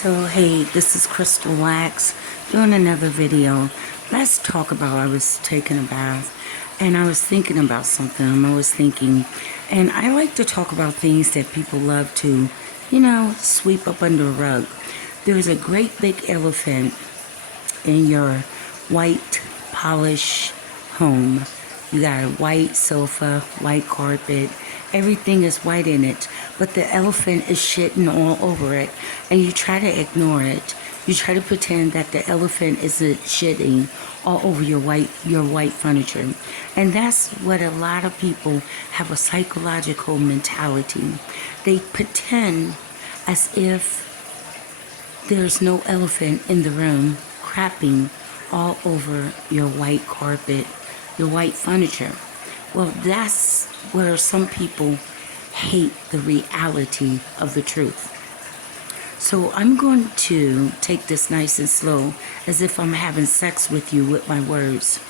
So hey, this is Crystal Lax doing another video. Let's talk about, I was taking a bath and I was thinking about something. And I like to talk about things that people love to, sweep up under a rug. There's a great big elephant in your white polished home. You got a white sofa, white carpet, everything is white in it, but the elephant is shitting all over it, and you try to ignore it. You try to pretend that the elephant isn't shitting all over your white furniture. And that's what a lot of people have, a psychological mentality. They pretend as if there's no elephant in the room crapping all over your white carpet, your white furniture. Well, that's where some people hate the reality of the truth. So I'm going to take this nice and slow, as if I'm having sex with you with my words.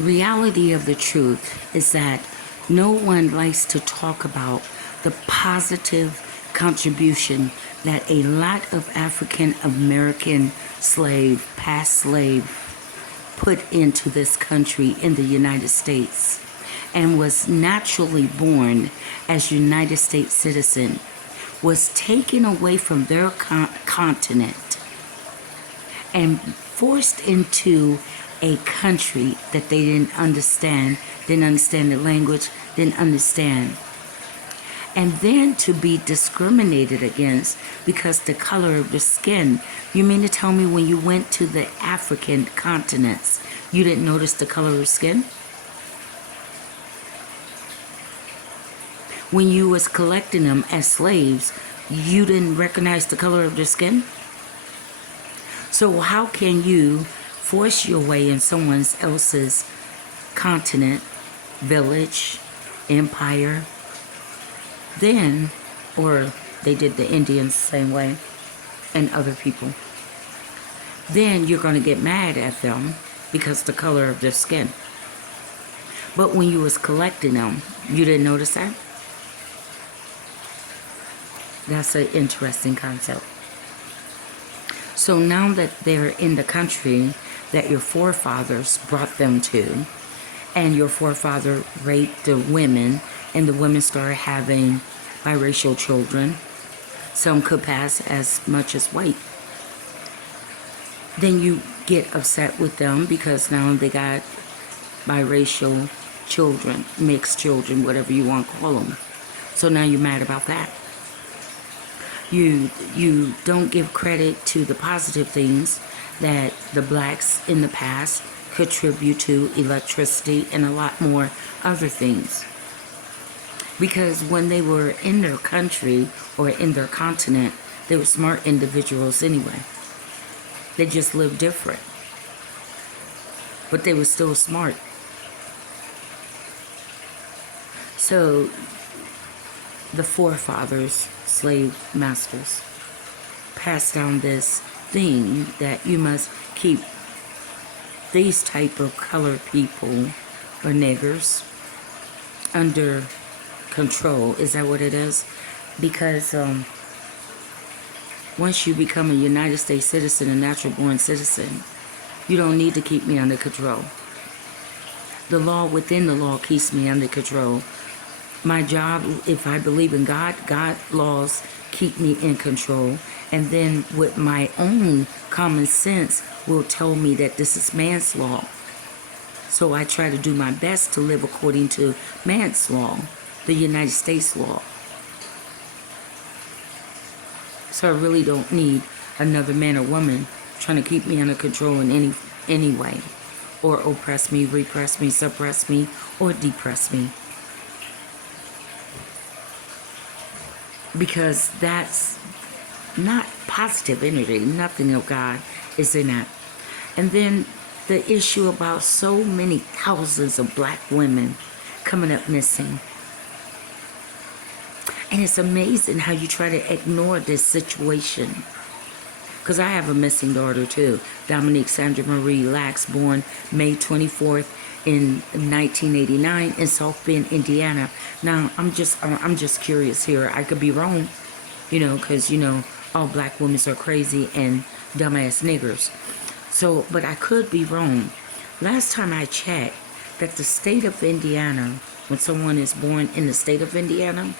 Reality of the truth is that no one likes to talk about the positive contribution that a lot of African American past slave, put into this country in the United States, and was naturally born as United States citizen, was taken away from their continent and forced into a country that they didn't understand the language, didn't understand. And then to be discriminated against because the color of the skin. You mean to tell me when you went to the African continents, you didn't notice the color of skin? When you was collecting them as slaves, you didn't recognize the color of their skin? So how can you force your way in someone else's continent, village, empire? Then, or they did the Indians the same way, and other people. Then you're going to get mad at them because the color of their skin. But when you was collecting them, you didn't notice that? That's an interesting concept. So now that they're in the country that your forefathers brought them to, and your forefather raped the women, and the women started having biracial children, some could pass as much as white, then you get upset with them because now they got biracial children, mixed children, whatever you want to call them. So now you're mad about that. You don't give credit to the positive things that the blacks in the past contribute to, electricity and a lot more other things. Because when they were in their country or in their continent, they were smart individuals anyway. They just lived different. But they were still smart. So the forefathers, slave masters, passed down this thing that you must keep these type of colored people or niggers under control. Is that what it is? Because once you become a United States citizen, a natural born citizen, you don't need to keep me under control. The law within the law keeps me under control. My job, if I believe in God, God laws keep me in control. And then with my own common sense will tell me that this is man's law. So I try to do my best to live according to man's law, the United States law. So I really don't need another man or woman trying to keep me under control in any way, or oppress me, repress me, suppress me, or depress me. Because that's not positive energy. Nothing of God is in that. And then the issue about so many thousands of black women coming up missing. And it's amazing how you try to ignore this situation. Because I have a missing daughter too, Dominique Sandra Marie Lax, born May 24th in 1989 in South Bend, Indiana. Now, I'm just curious here. I could be wrong, because, all black women are crazy and dumbass niggers. So, but I could be wrong. Last time I checked, that the state of Indiana, when someone is born in the state of Indiana,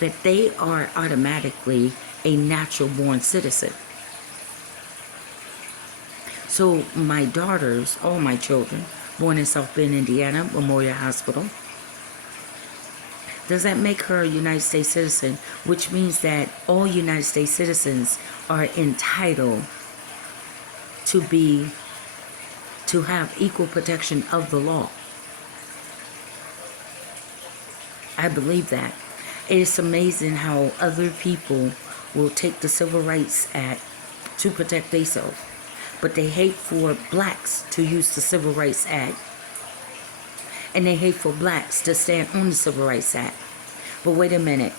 that they are automatically a natural born citizen. So my daughters, all my children, born in South Bend, Indiana, Memorial Hospital, does that make her a United States citizen? Which means that all United States citizens are entitled to have equal protection of the law. I believe that. It is amazing how other people will take the Civil Rights Act to protect themselves, but they hate for blacks to use the Civil Rights Act, and they hate for blacks to stand on the Civil Rights Act. But wait a minute,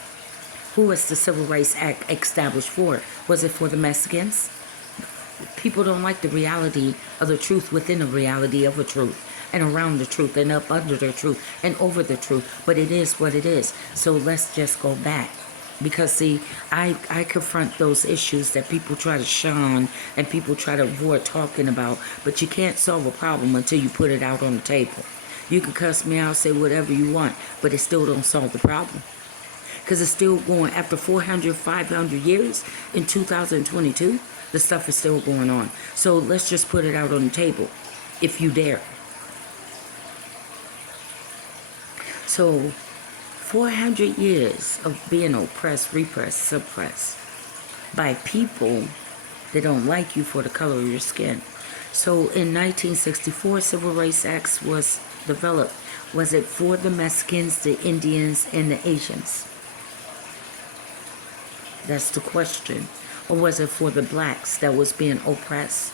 who was the Civil Rights Act established for? Was it for the Mexicans? People don't like the reality of the truth within the reality of a truth, and around the truth, and up under the truth, and over the truth. But it is what it is. So let's just go back. Because see, I confront those issues that people try to shun and people try to avoid talking about, but you can't solve a problem until you put it out on the table. You can cuss me out, say whatever you want, but it still don't solve the problem. Because it's still going, after 400, 500 years in 2022, the stuff is still going on. So let's just put it out on the table, if you dare. So 400 years of being oppressed, repressed, suppressed by people that don't like you for the color of your skin. So in 1964, Civil Rights Act was developed. Was it for the Mexicans, the Indians, and the Asians? That's the question. Or was it for the blacks that was being oppressed?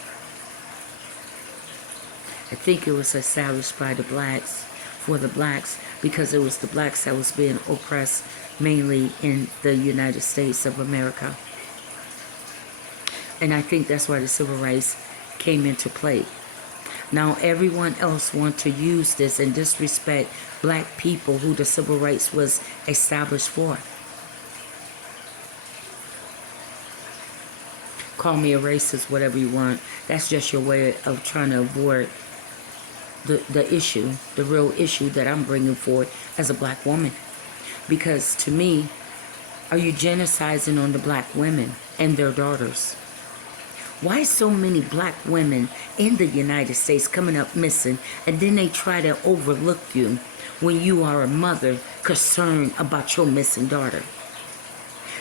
I think it was established by the blacks, for the blacks, because it was the blacks that was being oppressed mainly in the United States of America. And I think that's why the civil rights came into play. Now everyone else want to use this and disrespect black people who the civil rights was established for. Call me a racist, whatever you want. That's just your way of trying to avoid the issue, the real issue that I'm bringing forward as a black woman. Because to me, are you genociding on the black women and their daughters? Why so many black women in the United States coming up missing, and then they try to overlook you when you are a mother concerned about your missing daughter?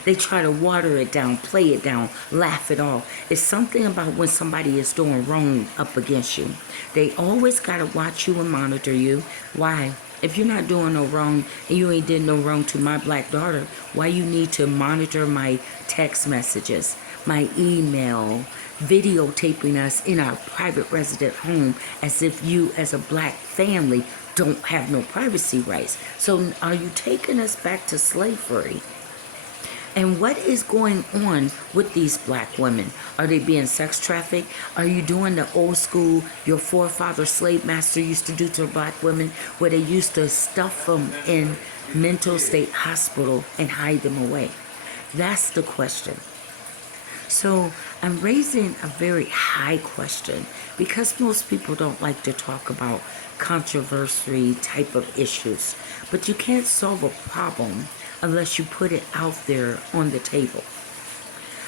They try to water it down, play it down, laugh it off. It's something about when somebody is doing wrong up against you. They always got to watch you and monitor you. Why? If you're not doing no wrong and you ain't did no wrong to my black daughter, why you need to monitor my text messages, my email, videotaping us in our private resident home as if you as a black family don't have no privacy rights? So are you taking us back to slavery? And what is going on with these black women? Are they being sex trafficked? Are you doing the old school, your forefather slave master used to do to black women, where they used to stuff them in mental state hospital and hide them away? That's the question. So I'm raising a very high question because most people don't like to talk about controversy type of issues. But you can't solve a problem unless you put it out there on the table.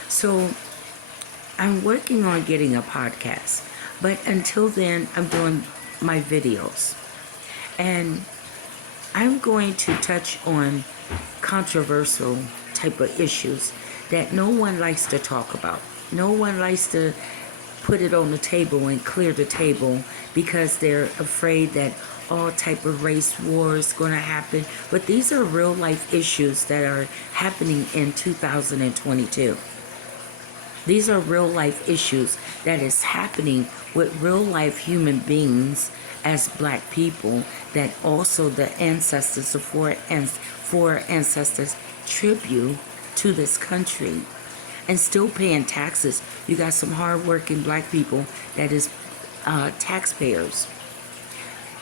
So I'm working on getting a podcast, but until then I'm doing my videos. And I'm going to touch on controversial type of issues that no one likes to talk about. No one likes to put it on the table and clear the table because they're afraid that all type of race wars going to happen. But these are real life issues that are happening in 2022. These are real life issues that is happening with real life human beings as black people, that also the ancestors, the four ancestors tribute to this country. and still paying taxes. You got some hardworking black people that is taxpayers.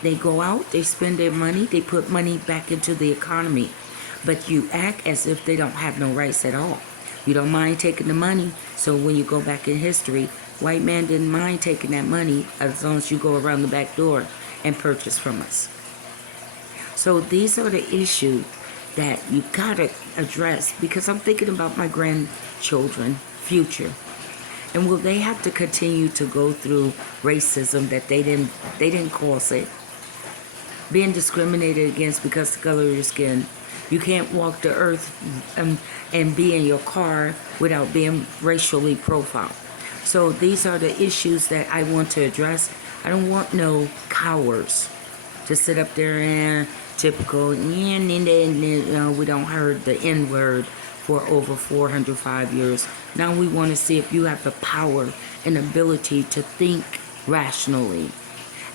They go out, they spend their money, they put money back into the economy, but you act as if they don't have no rights at all. You don't mind taking the money, so when you go back in history, white man didn't mind taking that money as long as you go around the back door and purchase from us. So these are the issues that you gotta address, because I'm thinking about my grandchildren, future. And will they have to continue to go through racism that they didn't cause it? Being discriminated against because of the color of your skin. You can't walk the earth and be in your car without being racially profiled. So these are the issues that I want to address. I don't want no cowards to sit up there and typical, we don't heard the N-word for over 405 years. Now we want to see if you have the power and ability to think rationally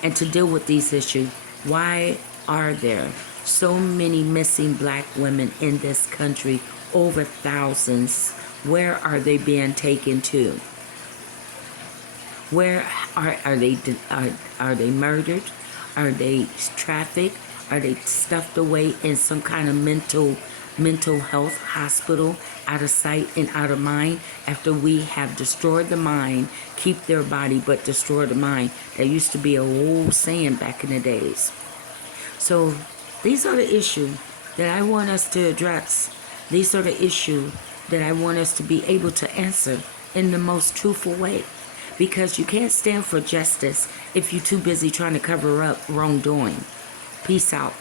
and to deal with these issues. Why are there so many missing black women in this country? Over thousands. Where are they being taken to? Where are they murdered? Are they trafficked? Are they stuffed away in some kind of mental health hospital, out of sight and out of mind? After we have destroyed the mind, keep their body but destroy the mind. There used to be a old saying back in the days. So these are the issues that I want us to address. These are the issues that I want us to be able to answer in the most truthful way. Because you can't stand for justice if you're too busy trying to cover up wrongdoing. Peace out.